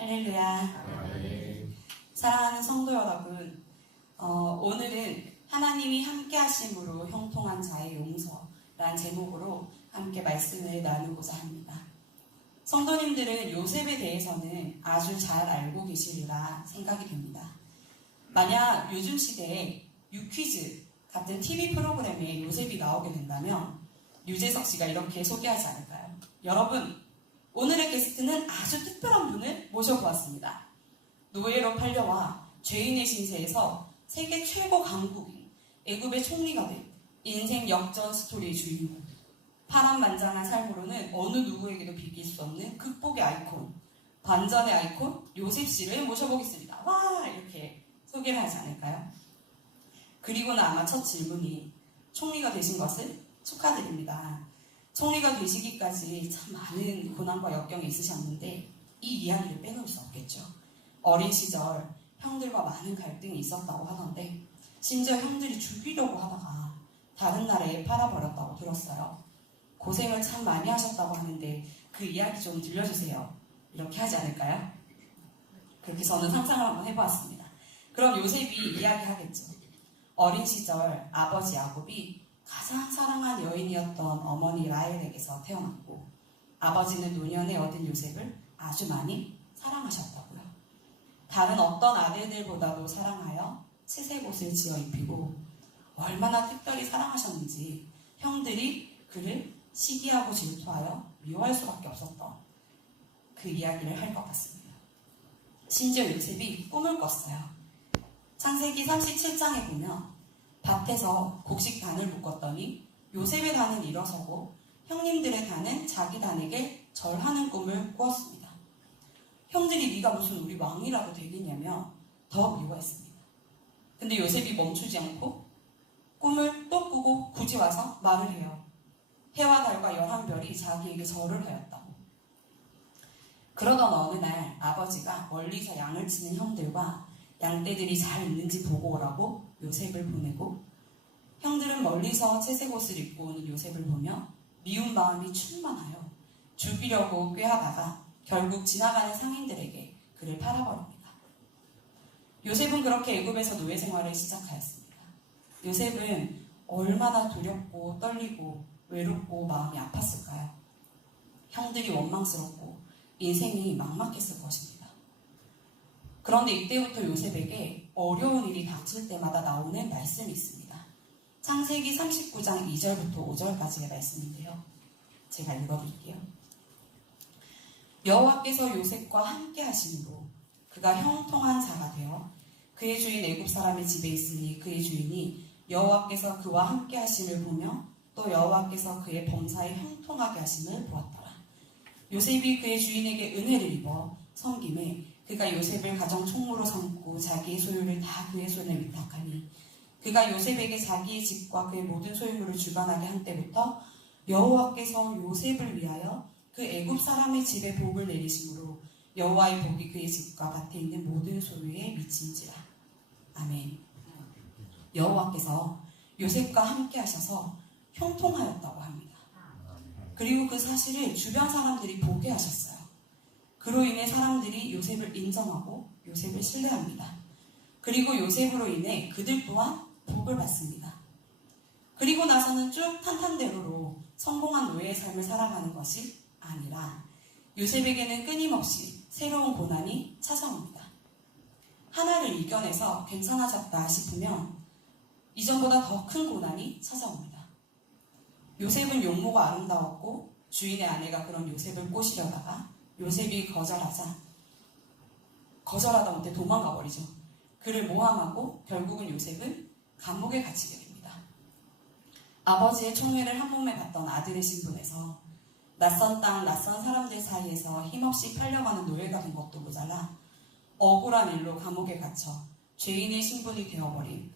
할렐루야. 사랑하는 성도 여러분, 오늘은 하나님이 함께 하심으로 형통한 자의 용서라는 제목으로 함께 말씀을 나누고자 합니다. 성도님들은 요셉에 대해서는 아주 잘 알고 계시리라 생각이 됩니다. 만약 요즘 시대에 유퀴즈 같은 TV 프로그램에 요셉이 나오게 된다면 유재석 씨가 이렇게 소개하지 않을까요? 여러분, 오늘의 게스트는 아주 특별한 분을 모셔보았습니다. 노예로 팔려와 죄인의 신세에서 세계 최고 강국인 애굽의 총리가 된 인생 역전 스토리의 주인공, 파란만장한 삶으로는 어느 누구에게도 비길 수 없는 극복의 아이콘, 반전의 아이콘 요셉 씨를 모셔보겠습니다. 와! 이렇게 소개를 하지 않을까요? 그리고는 아마 첫 질문이 총리가 되신 것을 축하드립니다. 총리가 되시기까지 참 많은 고난과 역경이 있으셨는데 이 이야기를 빼놓을 수 없겠죠. 어린 시절 형들과 많은 갈등이 있었다고 하던데 심지어 형들이 죽이려고 하다가 다른 나라에 팔아버렸다고 들었어요. 고생을 참 많이 하셨다고 하는데 그 이야기 좀 들려주세요. 이렇게 하지 않을까요? 그렇게 저는 상상을 한번 해보았습니다. 그럼 요셉이 이야기하겠죠. 어린 시절 아버지 야곱이 가장 사랑한 여인이었던 어머니 라헬에게서 태어났고 아버지는 노년에 얻은 요셉을 아주 많이 사랑하셨다고요. 다른 어떤 아들들보다도 사랑하여 채색 옷을 지어 입히고 얼마나 특별히 사랑하셨는지 형들이 그를 시기하고 질투하여 미워할 수밖에 없었던 그 이야기를 할 것 같습니다. 심지어 요셉이 꿈을 꿨어요. 창세기 37장에 보면 밭에서 곡식 단을 묶었더니 요셉의 단은 일어서고 형님들의 단은 자기 단에게 절하는 꿈을 꾸었습니다. 형들이 네가 무슨 우리 왕이라도 되겠냐며 더 미워했습니다. 근데 요셉이 멈추지 않고 꿈을 또 꾸고 굳이 와서 말을 해요. 해와 달과 11별이 자기에게 절을 하였다고. 그러던 어느 날 아버지가 멀리서 양을 치는 형들과 양떼들이 잘 있는지 보고 오라고 요셉을 보내고 형들은 멀리서 채색 옷을 입고 오는 요셉을 보며 미운 마음이 충만하여 죽이려고 꾀하다가 결국 지나가는 상인들에게 그를 팔아버립니다. 요셉은 그렇게 애굽에서 노예 생활을 시작하였습니다. 요셉은 얼마나 두렵고 떨리고 외롭고 마음이 아팠을까요? 형들이 원망스럽고 인생이 막막했을 것입니다. 그런데 이때부터 요셉에게 어려운 일이 닥칠 때마다 나오는 말씀이 있습니다. 창세기 39장 2절부터 5절까지의 말씀인데요. 제가 읽어드릴게요. 여호와께서 요셉과 함께 하심으로 그가 형통한 자가 되어 그의 주인 애굽 사람의 집에 있으니 그의 주인이 여호와께서 그와 함께 하심을 보며 또 여호와께서 그의 범사에 형통하게 하심을 보았더라. 요셉이 그의 주인에게 은혜를 입어 섬김에 그가 요셉을 가정 총무로 삼고 자기의 소유를 다 그의 손에 위탁하니 그가 요셉에게 자기의 집과 그의 모든 소유물을 주관하게 한 때부터 여호와께서 요셉을 위하여 그 애굽 사람의 집에 복을 내리심으로 여호와의 복이 그의 집과 밭에 있는 모든 소유에 미친지라. 아멘. 여호와께서 요셉과 함께 하셔서 형통하였다고 합니다. 그리고 그 사실을 주변 사람들이 보게 하셨어요. 그로 인해 사람들이 요셉을 인정하고 요셉을 신뢰합니다. 그리고 요셉으로 인해 그들 또한 복을 받습니다. 그리고 나서는 쭉 탄탄대로로 성공한 노예의 삶을 살아가는 것이 아니라 요셉에게는 끊임없이 새로운 고난이 찾아옵니다. 하나를 이겨내서 괜찮아졌다 싶으면 이전보다 더 큰 고난이 찾아옵니다. 요셉은 용모가 아름다웠고 주인의 아내가 그런 요셉을 꼬시려다가 요셉이 거절하다 못해 도망가 버리죠. 그를 모함하고 결국은 요셉은 감옥에 갇히게 됩니다. 아버지의 총애를 한 몸에 받던 아들의 신분에서 낯선 땅, 낯선 사람들 사이에서 힘없이 팔려가는 노예가 된 것도 모자라 억울한 일로 감옥에 갇혀 죄인의 신분이 되어버린,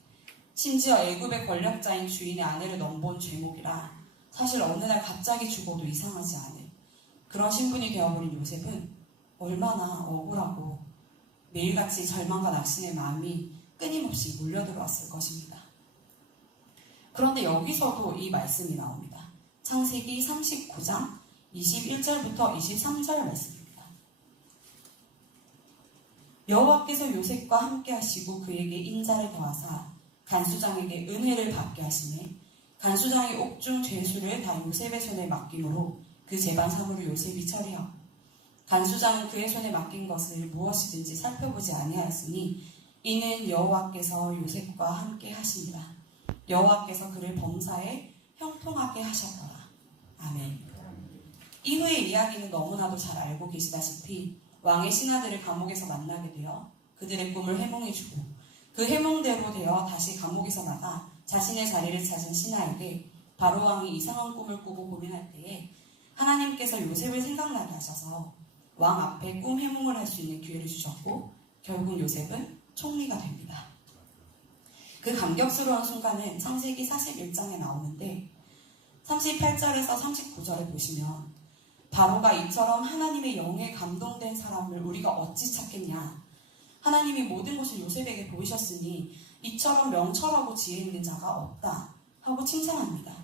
심지어 애굽의 권력자인 주인의 아내를 넘본 죄목이라 사실 어느 날 갑자기 죽어도 이상하지 않은 그런 신분이 되어버린 요셉은 얼마나 억울하고 매일같이 절망과 낙심의 마음이 끊임없이 몰려들어왔을 것입니다. 그런데 여기서도 이 말씀이 나옵니다. 창세기 39장 21절부터 23절 말씀입니다. 여호와께서 요셉과 함께 하시고 그에게 인자를 더하사 간수장에게 은혜를 받게 하시매 간수장의 옥중 죄수를 다 요셉의 손에 맡김으로 그 재반 사물을 요셉이 처리하고 간수장은 그의 손에 맡긴 것을 무엇이든지 살펴보지 아니하였으니 이는 여호와께서 요셉과 함께 하시니라. 여호와께서 그를 범사에 형통하게 하셨더라. 아멘. 이후의 이야기는 너무나도 잘 알고 계시다시피 왕의 신하들을 감옥에서 만나게 되어 그들의 꿈을 해몽해주고 그 해몽대로 되어 다시 감옥에서 나가 자신의 자리를 찾은 신하에게 바로 왕이 이상한 꿈을 꾸고 고민할 때에 하나님께서 요셉을 생각나게 하셔서 왕 앞에 꿈 해몽을 할 수 있는 기회를 주셨고 결국 요셉은 총리가 됩니다. 그 감격스러운 순간은 창세기 41장에 나오는데 38절에서 39절에 보시면 바로가 이처럼 하나님의 영에 감동된 사람을 우리가 어찌 찾겠냐. 하나님이 모든 것을 요셉에게 보이셨으니 이처럼 명철하고 지혜 있는 자가 없다 하고 칭찬합니다.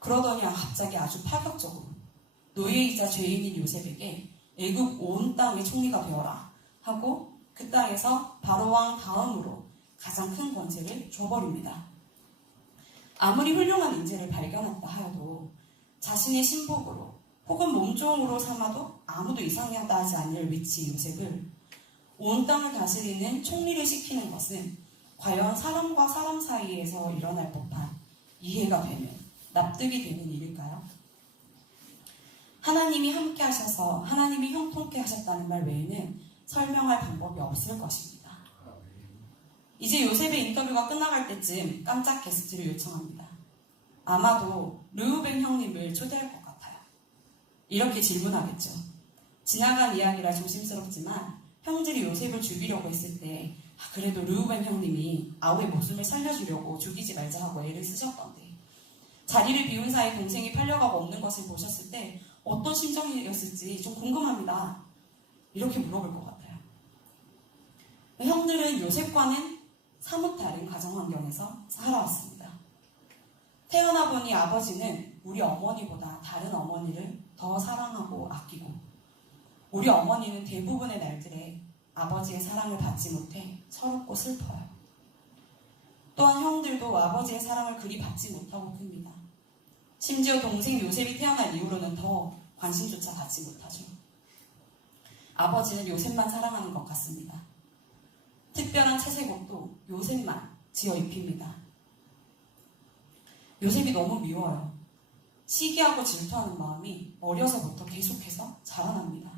그러더니 갑자기 아주 파격적으로 노예이자 죄인인 요셉에게 애굽 온 땅의 총리가 되어라 하고 그 땅에서 바로왕 다음으로 가장 큰 권세를 줘버립니다. 아무리 훌륭한 인재를 발견했다 하여도 자신의 신복으로 혹은 몸종으로 삼아도 아무도 이상하다 하지 않을 위치 요셉을 온 땅을 다스리는 총리를 시키는 것은 과연 사람과 사람 사이에서 일어날 법한 이해가 되는 납득이 되는 일일까요? 하나님이 함께 하셔서 하나님이 형통케 하셨다는 말 외에는 설명할 방법이 없을 것입니다. 이제 요셉의 인터뷰가 끝나갈 때쯤 깜짝 게스트를 요청합니다. 아마도 르우벤 형님을 초대할 것 같아요. 이렇게 질문하겠죠. 지나간 이야기라 조심스럽지만 형들이 요셉을 죽이려고 했을 때 그래도 르우벤 형님이 아우의 목숨을 살려주려고 죽이지 말자 하고 애를 쓰셨던데 자리를 비운 사이 동생이 팔려가고 없는 것을 보셨을 때 어떤 심정이었을지 좀 궁금합니다. 이렇게 물어볼 것 같아요. 형들은 요셉과는 사뭇 다른 가정 환경에서 살아왔습니다. 태어나 보니 아버지는 우리 어머니보다 다른 어머니를 더 사랑하고 아끼고 우리 어머니는 대부분의 날들에 아버지의 사랑을 받지 못해 서럽고 슬퍼요. 또한 형들도 아버지의 사랑을 그리 받지 못하고 큽니다. 심지어 동생 요셉이 태어난 이후로는 더 관심조차 받지 못하죠. 아버지는 요셉만 사랑하는 것 같습니다. 특별한 채색옷도 요셉만 지어 입힙니다. 요셉이 너무 미워요. 시기하고 질투하는 마음이 어려서부터 계속해서 자라납니다.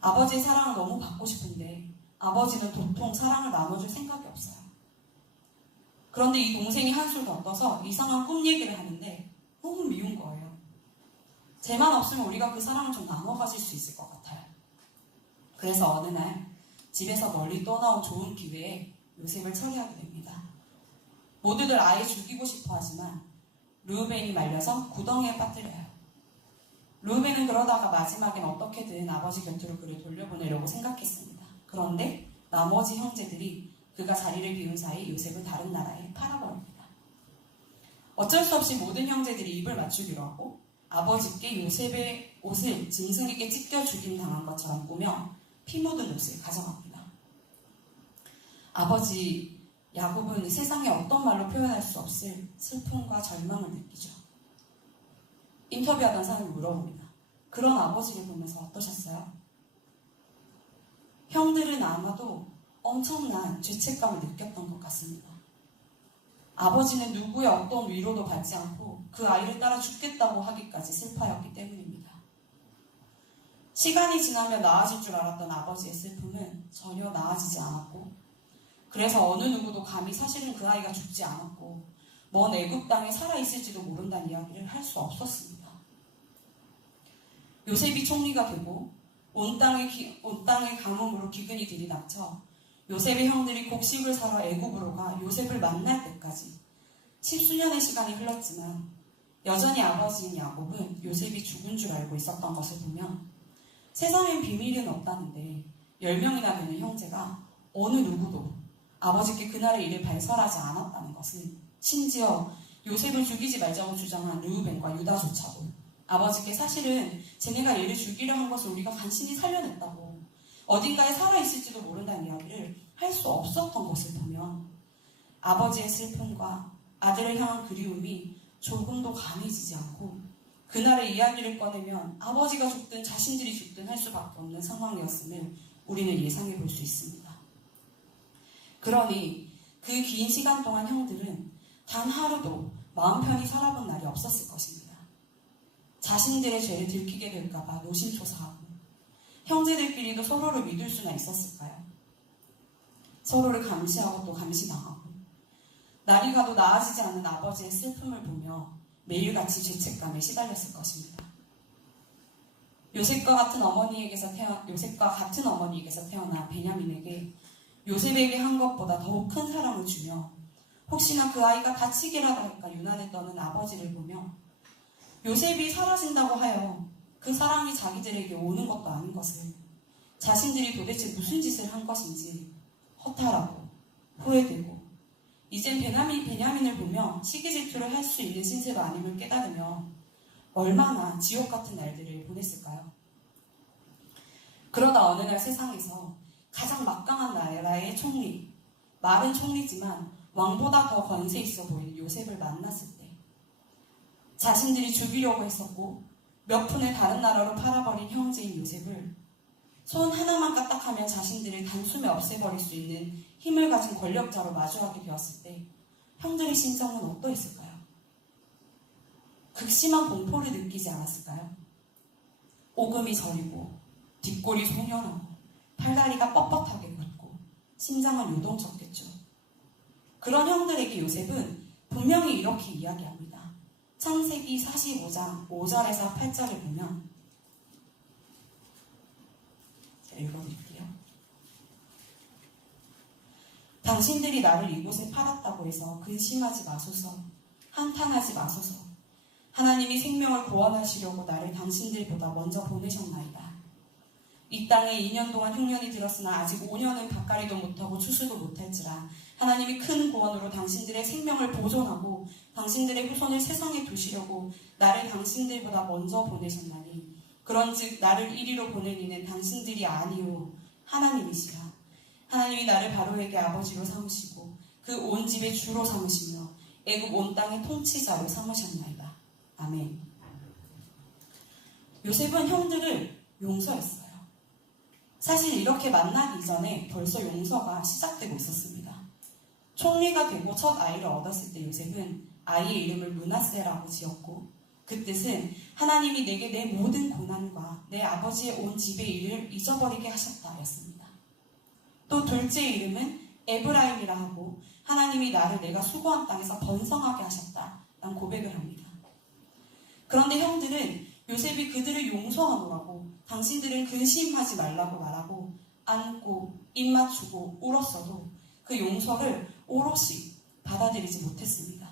아버지의 사랑을 너무 받고 싶은데 아버지는 도통 사랑을 나눠줄 생각이 없어요. 그런데 이 동생이 한술 더 떠서 이상한 꿈 얘기를 하는데 너무 미운 거예요. 쟤만 없으면 우리가 그 사랑을 좀 나눠 가질 수 있을 것 같아요. 그래서 어느 날 집에서 멀리 떠나온 좋은 기회에 요셉을 처리하게 됩니다. 모두들 아예 죽이고 싶어 하지만 르우벤이 말려서 구덩이에 빠뜨려요. 르우벤은 그러다가 마지막엔 어떻게든 아버지 곁으로 그를 돌려보내려고 생각했습니다. 그런데 나머지 형제들이 그가 자리를 비운 사이 요셉을 다른 나라에 팔아버립니다. 어쩔 수 없이 모든 형제들이 입을 맞추기로 하고 아버지께 요셉의 옷을 짐승에게 찢겨 죽임 당한 것처럼 꾸며 피 묻은 옷을 가져갑니다. 아버지 야곱은 세상에 어떤 말로 표현할 수 없을 슬픔과 절망을 느끼죠. 인터뷰하던 사람이 물어봅니다. 그런 아버지를 보면서 어떠셨어요? 형들은 아마도 엄청난 죄책감을 느꼈던 것 같습니다. 아버지는 누구의 어떤 위로도 받지 않고 그 아이를 따라 죽겠다고 하기까지 슬퍼했기 때문입니다. 시간이 지나면 나아질 줄 알았던 아버지의 슬픔은 전혀 나아지지 않았고 그래서 어느 누구도 감히 사실은 그 아이가 죽지 않았고 먼 애굽 땅에 살아있을지도 모른다는 이야기를 할 수 없었습니다. 요셉이 총리가 되고 온 땅의 가뭄으로 기근이 들이닥쳐 요셉의 형들이 곡식을 사러 애굽으로 가 요셉을 만날 때까지 10수년의 시간이 흘렀지만 여전히 아버지인 야곱은 요셉이 죽은 줄 알고 있었던 것을 보면 세상엔 비밀은 없다는데 10명이나 되는 형제가 어느 누구도 아버지께 그날의 일을 발설하지 않았다는 것은 심지어 요셉을 죽이지 말자고 주장한 르우벤과 유다조차도 아버지께 사실은 쟤네가 얘를 죽이려 한 것을 우리가 간신히 살려냈다고 어딘가에 살아있을지도 모른다는 이야기를 할 수 없었던 것을 보면 아버지의 슬픔과 아들을 향한 그리움이 조금도 강해지지 않고 그날의 이야기를 꺼내면 아버지가 죽든 자신들이 죽든 할 수밖에 없는 상황이었음을 우리는 예상해 볼 수 있습니다. 그러니 그 긴 시간 동안 형들은 단 하루도 마음 편히 살아본 날이 없었을 것입니다. 자신들의 죄를 들키게 될까봐 노심초사하고 형제들끼리도 서로를 믿을 수나 있었을까요? 서로를 감시하고 또 감시당하고 날이 가도 나아지지 않는 아버지의 슬픔을 보며 매일같이 죄책감에 시달렸을 것입니다. 요셉과 같은 어머니에게서 태어난 베냐민에게 요셉에게 한 것보다 더욱 큰 사랑을 주며 혹시나 그 아이가 다치기라도 할까 유난에 떠는 아버지를 보며 요셉이 사라진다고 하여 그 사랑이 자기들에게 오는 것도 아닌 것을 자신들이 도대체 무슨 짓을 한 것인지 허탈하고 후회되고 이젠 베냐민을 보며 시기질투를 할 수 있는 신세도 아님을 깨달으며 얼마나 지옥 같은 날들을 보냈을까요? 그러다 어느 날 세상에서 가장 막강한 나라의 총리, 말은 총리지만 왕보다 더 권세 있어 보이는 요셉을 만났을 때 자신들이 죽이려고 했었고 몇 푼에 다른 나라로 팔아버린 형제인 요셉을 손 하나만 까딱하면 자신들을 단숨에 없애버릴 수 있는 힘을 가진 권력자로 마주하게 되었을 때 형들의 심정은 어떠했을까요? 극심한 공포를 느끼지 않았을까요? 오금이 저리고 뒷골이 송연하고 팔다리가 뻣뻣하게 굳고 심장은 요동쳤겠죠. 그런 형들에게 요셉은 분명히 이렇게 이야기합니다. 창세기 45장 5절에서 8절을 보면 읽어드릴게요. 당신들이 나를 이곳에 팔았다고 해서 근심하지 마소서, 한탄하지 마소서. 하나님이 생명을 구원하시려고 나를 당신들보다 먼저 보내셨나이다. 이 땅에 2년 동안 흉년이 들었으나 아직 5년은 밭갈이도 못하고 추수도 못할지라 하나님이 큰 구원으로 당신들의 생명을 보존하고 당신들의 후손을 세상에 두시려고 나를 당신들보다 먼저 보내셨나니 그런즉 나를 이리로 보낸 이는 당신들이 아니요 하나님이시라. 하나님이 나를 바로에게 아버지로 삼으시고 그 온 집의 주로 삼으시며 애굽 온 땅의 통치자로 삼으셨나이다. 아멘. 요셉은 형들을 용서했어요. 사실 이렇게 만나기 전에 벌써 용서가 시작되고 있었습니다. 총리가 되고 첫 아이를 얻었을 때 요셉은 아이의 이름을 므낫세라고 지었고 그 뜻은 하나님이 내게 내 모든 고난과 내 아버지의 온 집의 일을 잊어버리게 하셨다 였습니다. 또 둘째 이름은 에브라임이라 하고 하나님이 나를 내가 수고한 땅에서 번성하게 하셨다 라는 고백을 합니다. 그런데 형들은 요셉이 그들을 용서하노라고 당신들은 근심하지 말라고 말하고 안고 입 맞추고 울었어도 그 용서를 오롯이 받아들이지 못했습니다.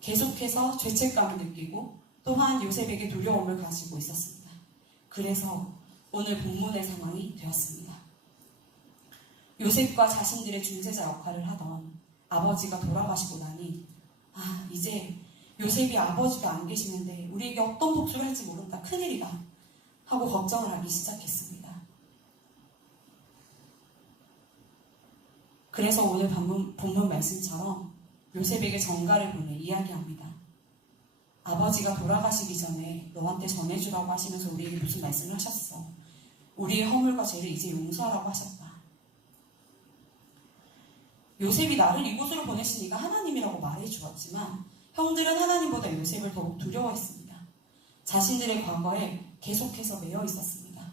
계속해서 죄책감을 느끼고 또한 요셉에게 두려움을 가지고 있었습니다. 그래서 오늘 본문의 상황이 되었습니다. 요셉과 자신들의 중재자 역할을 하던 아버지가 돌아가시고 나니 이제 요셉이 아버지도 안 계시는데 우리에게 어떤 복수를 할지 모른다. 큰일이다. 하고 걱정을 하기 시작했습니다. 그래서 오늘 본문 말씀처럼 요셉에게 전가를 보내 이야기합니다. 아버지가 돌아가시기 전에 너한테 전해주라고 하시면서 우리에게 무슨 말씀을 하셨어. 우리의 허물과 죄를 이제 용서하라고 하셨다. 요셉이 나를 이곳으로 보내신 이가 하나님이라고 말해주었지만 형들은 하나님보다 요셉을 더욱 두려워했습니다. 자신들의 과거에 계속해서 매여 있었습니다.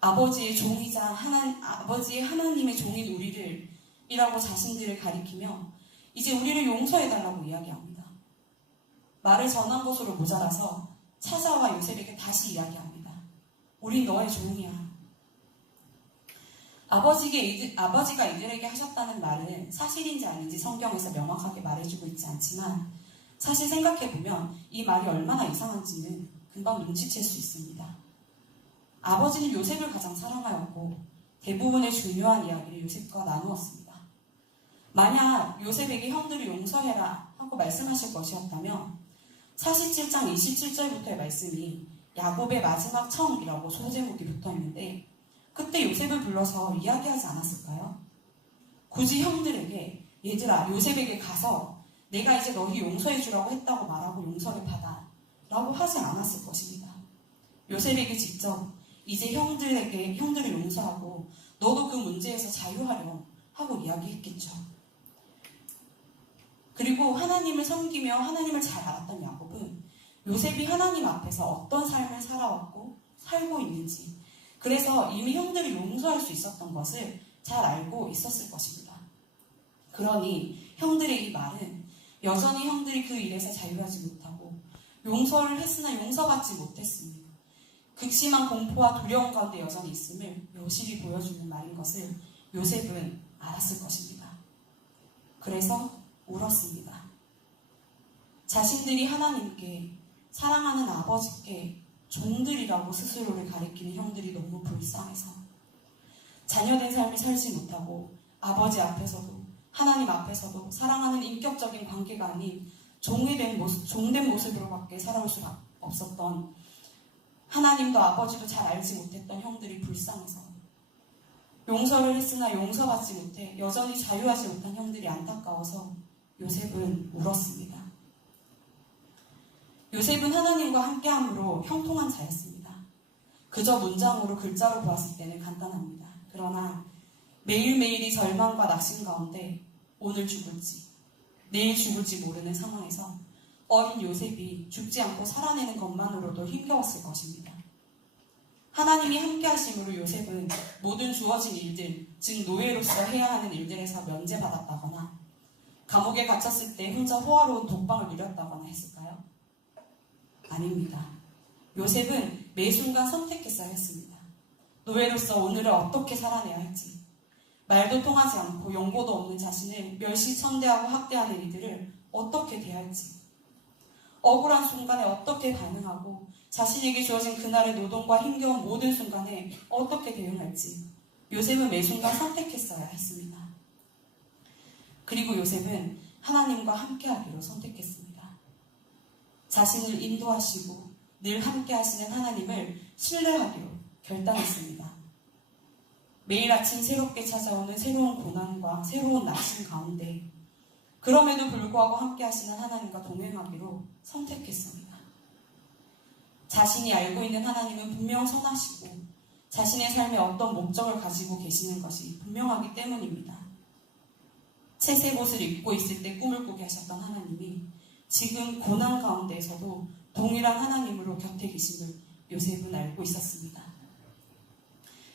아버지의 종이자 아버지의 하나님의 종인 우리를 이라고 자신들을 가리키며 이제 우리를 용서해달라고 이야기합니다. 말을 전한 것으로 모자라서 찾아와 요셉에게 다시 이야기합니다. 우린 너의 종이야. 아버지가 이들에게 하셨다는 말은 사실인지 아닌지 성경에서 명확하게 말해주고 있지 않지만 사실 생각해보면 이 말이 얼마나 이상한지는 금방 눈치챌 수 있습니다. 아버지는 요셉을 가장 사랑하였고 대부분의 중요한 이야기를 요셉과 나누었습니다. 만약 요셉에게 형들을 용서해라 하고 말씀하실 것이었다면 47장 27절부터의 말씀이 야곱의 마지막 청이라고 소제목이 붙어있는데 그때 요셉을 불러서 이야기하지 않았을까요? 굳이 형들에게 얘들아 요셉에게 가서 내가 이제 너희 용서해 주라고 했다고 말하고 용서를 받아 라고 하지 않았을 것입니다. 요셉에게 직접 이제 형들을 용서하고 너도 그 문제에서 자유하렴 하고 이야기했겠죠. 그리고 하나님을 섬기며 하나님을 잘 알았던 야곱은 요셉이 하나님 앞에서 어떤 삶을 살아왔고 살고 있는지, 그래서 이미 형들을 용서할 수 있었던 것을 잘 알고 있었을 것입니다. 그러니 형들의 이 말은 여전히 형들이 그 일에서 자유하지 못하고 용서를 했으나 용서받지 못했으며 극심한 공포와 두려움 가운데 여전히 있음을 여실히 보여주는 말인 것을 요셉은 알았을 것입니다. 그래서 울었습니다. 자신들이 하나님께, 사랑하는 아버지께 종들이라고 스스로를 가리키는 형들이 너무 불쌍해서 자녀된 삶을 살지 못하고 아버지 앞에서도 하나님 앞에서도 사랑하는 인격적인 관계가 아닌 종된 모습으로밖에 살아올 수 없었던, 하나님도 아버지도 잘 알지 못했던 형들이 불쌍해서 용서를 했으나 용서받지 못해 여전히 자유하지 못한 형들이 안타까워서 요셉은 울었습니다. 요셉은 하나님과 함께함으로 형통한 자였습니다. 그저 문장으로 글자로 보았을 때는 간단합니다. 그러나 매일매일이 절망과 낙심 가운데 오늘 죽을지 내일 죽을지 모르는 상황에서 어린 요셉이 죽지 않고 살아내는 것만으로도 힘겨웠을 것입니다. 하나님이 함께하심으로 요셉은 모든 주어진 일들, 즉 노예로서 해야 하는 일들에서 면제받았다거나 감옥에 갇혔을 때 혼자 호화로운 독방을 누렸다거나 했을까요? 아닙니다. 요셉은 매 순간 선택했어야 했습니다. 노예로서 오늘을 어떻게 살아내야 할지, 말도 통하지 않고 연고도 없는 자신을 멸시천대하고 학대하는 이들을 어떻게 대할지, 억울한 순간에 어떻게 반응하고 자신에게 주어진 그날의 노동과 힘겨운 모든 순간에 어떻게 대응할지 요셉은 매 순간 선택했어야 했습니다. 그리고 요셉은 하나님과 함께하기로 선택했습니다. 자신을 인도하시고 늘 함께하시는 하나님을 신뢰하기로 결단했습니다. 매일 아침 새롭게 찾아오는 새로운 고난과 새로운 낙심 가운데 그럼에도 불구하고 함께하시는 하나님과 동행하기로 선택했습니다. 자신이 알고 있는 하나님은 분명 선하시고 자신의 삶에 어떤 목적을 가지고 계시는 것이 분명하기 때문입니다. 채색 옷을 입고 있을 때 꿈을 꾸게 하셨던 하나님이 지금 고난 가운데에서도 동일한 하나님으로 곁에 계심을 요셉은 알고 있었습니다.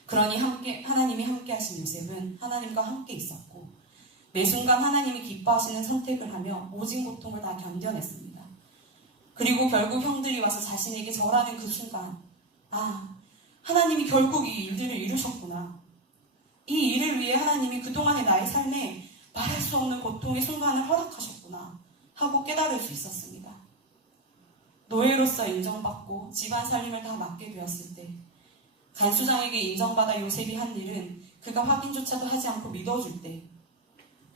그러니 하나님이 함께 하신 요셉은 하나님과 함께 있었고 매 순간 하나님이 기뻐하시는 선택을 하며 모진 고통을 다 견뎌냈습니다. 그리고 결국 형들이 와서 자신에게 절하는 그 순간, 하나님이 결국 이 일들을 이루셨구나. 이 일을 위해 하나님이 그동안의 나의 삶에 말할 수 없는 고통의 순간을 허락하셨구나 하고 깨달을 수 있었습니다. 노예로서 인정받고 집안 살림을 다 맡게 되었을 때 간수장에게 인정받아 요셉이 한 일은 그가 확인조차도 하지 않고 믿어줄 때,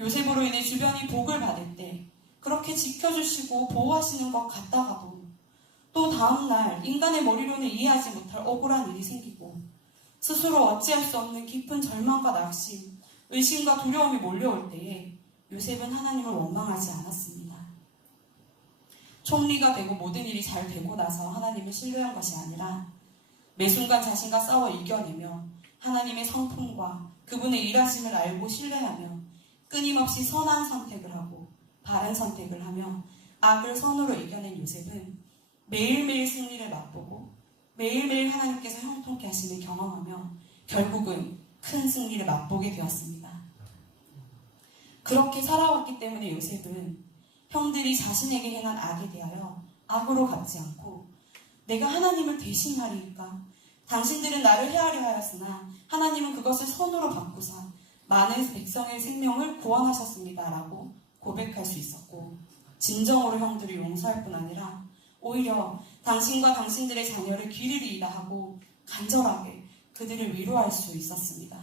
요셉으로 인해 주변이 복을 받을 때 그렇게 지켜주시고 보호하시는 것 같다가도 또 다음날 인간의 머리로는 이해하지 못할 억울한 일이 생기고 스스로 어찌할 수 없는 깊은 절망과 낙심, 의심과 두려움이 몰려올 때에 요셉은 하나님을 원망하지 않았습니다. 총리가 되고 모든 일이 잘 되고 나서 하나님을 신뢰한 것이 아니라 매 순간 자신과 싸워 이겨내며 하나님의 성품과 그분의 일하심을 알고 신뢰하며 끊임없이 선한 선택을 하고 바른 선택을 하며 악을 선으로 이겨낸 요셉은 매일매일 승리를 맛보고 매일매일 하나님께서 형통케 하심을 경험하며 결국은 큰 승리를 맛보게 되었습니다. 그렇게 살아왔기 때문에 요셉은 형들이 자신에게 행한 악에 대하여 악으로 갚지 않고 내가 하나님을 대신하리이까 당신들은 나를 해하려 하였으나 하나님은 그것을 선으로 바꾸사 많은 백성의 생명을 구원하셨습니다 라고 고백할 수 있었고, 진정으로 형들을 용서할 뿐 아니라 오히려 당신과 당신들의 자녀를 기르리이다 하고 간절하게 그들을 위로할 수 있었습니다.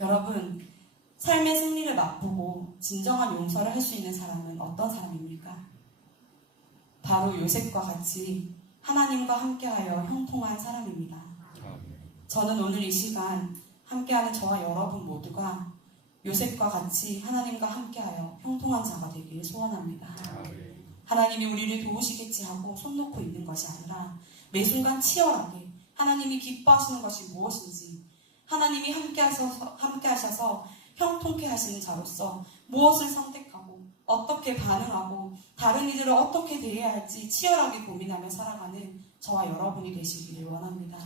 여러분, 삶의 승리를 맛보고 진정한 용서를 할 수 있는 사람은 어떤 사람입니까? 바로 요셉과 같이 하나님과 함께하여 형통한 사람입니다. 저는 오늘 이 시간 함께하는 저와 여러분 모두가 요셉과 같이 하나님과 함께하여 형통한 자가 되기를 소원합니다. 하나님이 우리를 도우시겠지 하고 손 놓고 있는 것이 아니라 매 순간 치열하게 하나님이 기뻐하시는 것이 무엇인지, 하나님이 함께하셔서 형통케 하시는 자로서 무엇을 선택하고 어떻게 반응하고 다른 이들을 어떻게 대해야 할지 치열하게 고민하며 살아가는 저와 여러분이 되시기를 원합니다.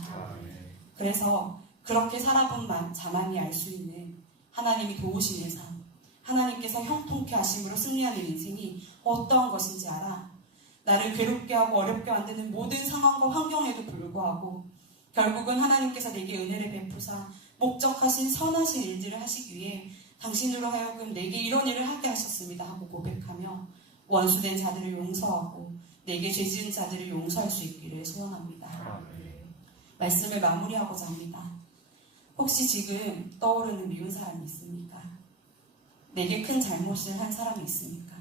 그래서 그렇게 살아본 자만이 알 수 있는 하나님이 도우시는 삶, 하나님께서 형통케 하심으로 승리하는 인생이 어떠한 것인지 알아. 나를 괴롭게 하고 어렵게 만드는 모든 상황과 환경에도 불구하고 결국은 하나님께서 내게 은혜를 베푸사 목적하신 선하신 일들을 하시기 위해 당신으로 하여금 내게 이런 일을 하게 하셨습니다 하고 고백하며 원수된 자들을 용서하고 내게 죄지은 자들을 용서할 수 있기를 소원합니다. 말씀을 마무리하고자 합니다. 혹시 지금 떠오르는 미운 사람이 있습니까? 내게 큰 잘못을 한 사람이 있습니까?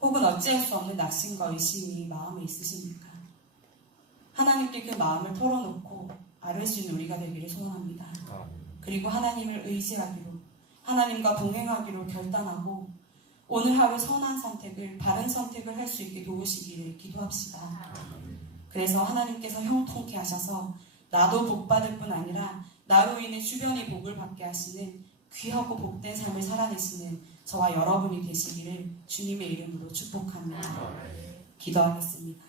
혹은 어찌할 수 없는 낙심과 의심이 마음에 있으십니까? 하나님께 그 마음을 털어놓고 아뢰 수 있는 우리가 되기를 소원합니다. 그리고 하나님을 의지하기로, 하나님과 동행하기로 결단하고 오늘 하루 선한 선택을, 바른 선택을 할 수 있게 도우시기를 기도합시다. 그래서 하나님께서 형통케 하셔서 나도 복받을 뿐 아니라 나로 인해 주변이 복을 받게 하시는 귀하고 복된 삶을 살아내시는 저와 여러분이 되시기를 주님의 이름으로 축복합니다. 기도하겠습니다.